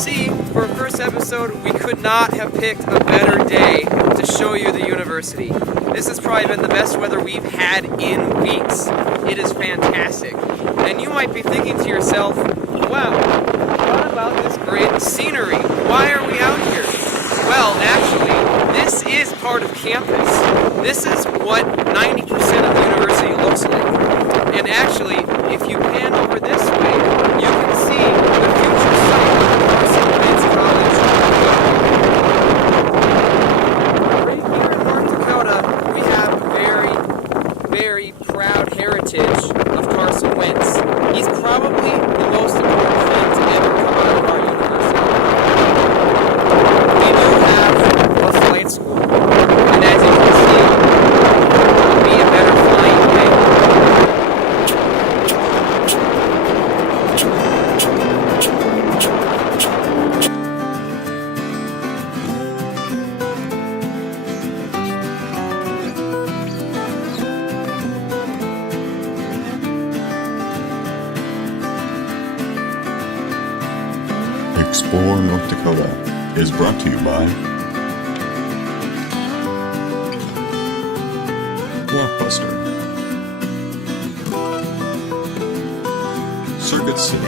see, for a first episode, we could not have picked a better day to show you the university. This has probably been the best weather we've had in weeks. It is fantastic. And you might be thinking to yourself, wow, what about this great scenery? Why are we out here? Well, actually, this is part of campus. This is what 90% of the university looks like. And actually, if you pan over this way, you can see the future site of Carson Wentz College. Right here in North Dakota, we have a very proud heritage of Carson Wentz. He's probably the most important thing to ever come out of our university. We do have a flight school, and as you can see, it would be a better flying thing. Explore North Dakota is brought to you by Blockbuster, Circuit City,